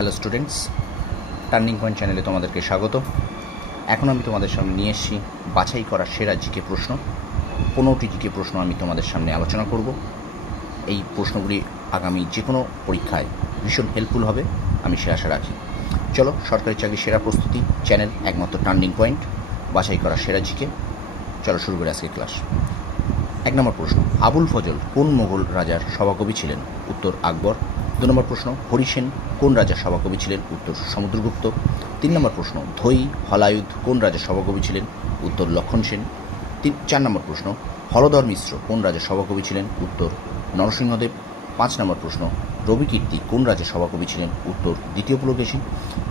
Hello students, turning point চ্যানেলে তোমাদেরকে স্বাগত। এখন আমি তোমাদের সামনে নিয়ে এসেছি বাছাই করা সেরা জিকে প্রশ্ন। 15টি জিকে প্রশ্ন আমি তোমাদের সামনে আলোচনা করব। এই প্রশ্নগুলি আগামী যে কোনো পরীক্ষায় ভীষণ হেল্পফুল হবে, আমি সে আশা রাখি। চলো, সরকারি চাকরি সেরা প্রস্তুতি চ্যানেল, একমাত্র টার্নিং পয়েন্ট, বাছাই করা সেরা জিকে। চলো শুরু করে আজকে ক্লাস। 1 নম্বর প্রশ্ন, আবুল ফজল কোন মোগল রাজার সভাকবি ছিলেন? উত্তর আকবর। 2 নম্বর প্রশ্ন, হরিসেন কোন রাজার সভাকবি ছিলেন? উত্তর সমুদ্রগুপ্ত। 3 নম্বর প্রশ্ন, ধৈ হলায়ুধ কোন রাজার সভাকবি ছিলেন? উত্তর লক্ষণ সেন। 4 নম্বর প্রশ্ন, হলধর মিশ্র কোন রাজার সভাকবি ছিলেন? উত্তর নরসিংহদেব। 5 নম্বর প্রশ্ন, রবিকীর্তি কোন রাজার সভাকবি ছিলেন? উত্তর দ্বিতীয় পুলকেশী।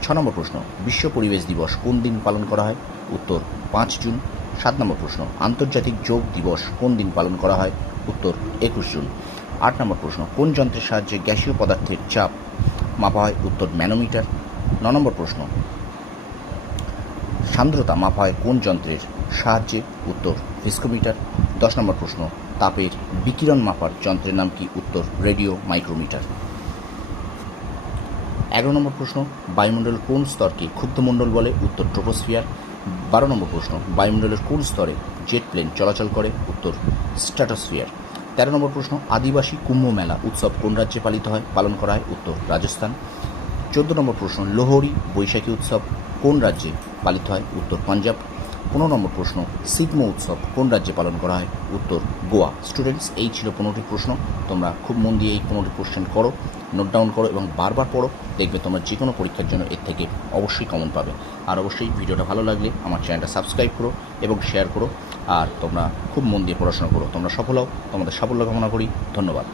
6 নম্বর প্রশ্ন, বিশ্ব পরিবেশ দিবস কোন দিন পালন করা হয়? উত্তর 5 জুন। 7 নম্বর প্রশ্ন, আন্তর্জাতিক যোগ দিবস কোন দিন পালন করা হয়? উত্তর 21 জুন। 8 নম্বর প্রশ্ন, কোন যন্ত্রের সাহায্যে গ্যাসীয় পদার্থের চাপ মাপা হয়? উত্তর ম্যানোমিটার। 9 নম্বর প্রশ্ন, সান্দ্রতা মাপা হয় কোন যন্ত্রের সাহায্যে? উত্তর ভিস্কোমিটার। 10 নম্বর প্রশ্ন, তাপের বিকিরণ মাপার যন্ত্রের নাম কি? উত্তর রেডিও মাইক্রোমিটার। 11 নম্বর প্রশ্ন, বায়ুমণ্ডলের কোন স্তরকে ক্ষুব্ধমণ্ডল বলে? উত্তর ট্রোপোস্ফিয়ার। 12 নম্বর প্রশ্ন, বায়ুমণ্ডলের কোন স্তরে জেট প্লেন চলাচল করে? উত্তর স্ট্র্যাটোস্ফিয়ার। 13 নম্বর প্রশ্ন, আদিবাসী কুম্ভ মেলা উৎসব কোন রাজ্যে পালন করা হয়? উত্তর রাজস্থান। 14 নম্বর প্রশ্ন, লোহড়ী বৈশাখী উৎসব কোন রাজ্যে পালিত হয়? উত্তর পাঞ্জাব। 15 নম্বর প্রশ্ন, সিগমো উৎসব কোন রাজ্যে পালন করা হয়? উত্তর গোয়া। স্টুডেন্টস, এই ছিল 15টি প্রশ্ন। তোমরা খুব মন দিয়ে এই 15টি কোশ্চেন করো, নোট ডাউন করো এবং বারবার পড়ো। দেখবে তোমরা যে কোনো পরীক্ষার জন্য এর থেকে অবশ্যই কমন পাবে। আর অবশ্যই ভিডিওটা ভালো লাগলে আমার চ্যানেলটা সাবস্ক্রাইব করো এবং শেয়ার করো। আর তোমরা খুব মন দিয়ে পড়াশোনা করো। তোমরা সফল হও, তোমাদের সাফল্য কামনা করি। ধন্যবাদ।